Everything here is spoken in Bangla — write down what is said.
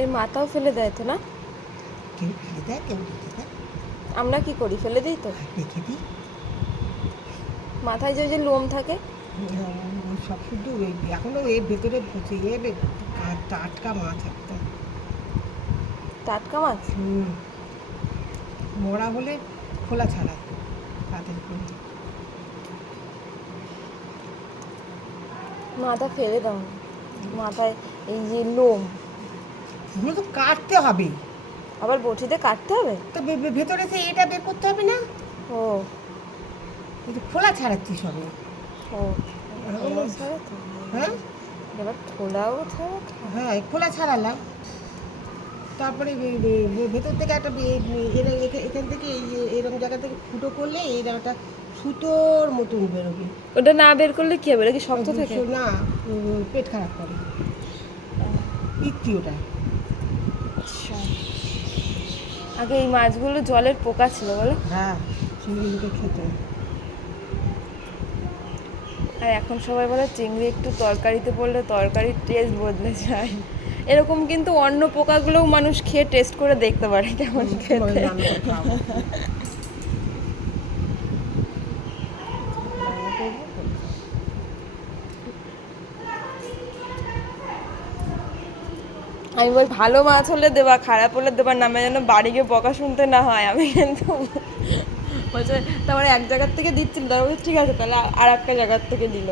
এর মাথাও ফেলে দেয় তো না? কেউ ফেলে দেয়, কেউ রেখে দেয়। আমরা কি করি, ফেলে দিই তো। রেখে দিই। মাথায় যে লোম থাকে। ওই সব শুধু ওই এখনও এর ভেতরে পচে যাবে। টাটকা মাছ একদম। টাটকা মাছ। মরা হলে খোলা ছাড়ায় তাদের করে। মাথা ফেলে দাও না। মাথায় এই যে লোম, ওগুলো তো কাটতে হবে। আবার বটিতে কাটতে হবে। তো ভেতরে সে এটা বের করতে হবে না? ও এই যে খোলা ছাড়াচ্ছি সবে। ও খোলাও ছাড়াতে হ্যাঁ এবার খোলাও ছাড়াতে। হ্যাঁ, খোলা ছাড়ালাম। তারপরে ভেতর থেকে একটা এখান থেকে এই যে এরকম জায়গা থেকে ফুটো করলে এরকম একটা সুতোর মতন বেরোবে। ওটা না বের করলে কি হবে, এটা কি শক্ত থাকে? না, পেট খারাপ করে পিত্তি ওটা। আচ্ছা, আগে এই মাছগুলো জলের পোকা ছিল বলো। হ্যাঁ, চিংড়িগুলোকে খেতে। আর এখন সবাই বলে চিংড়ি একটু তরকারিতে পড়লে তরকারির টেস্ট বদলে যায়। এরকম কিন্তু অন্য পোকাগুলোও মানুষ খেয়ে টেস্ট করে দেখতে পারে কেমন খেতে। রান্না করে খাবো। আমি বল ভালো মাছ হলে দেবা, খারাপ হলে দেবার নামে যেন বাড়ি গিয়ে বকা শুনতে না হয়। আমি কিন্তু বলছে, তারপরে এক জায়গার থেকে দিচ্ছিল, তারপরে ঠিক আছে তাহলে আর একটা জায়গার থেকে দিল।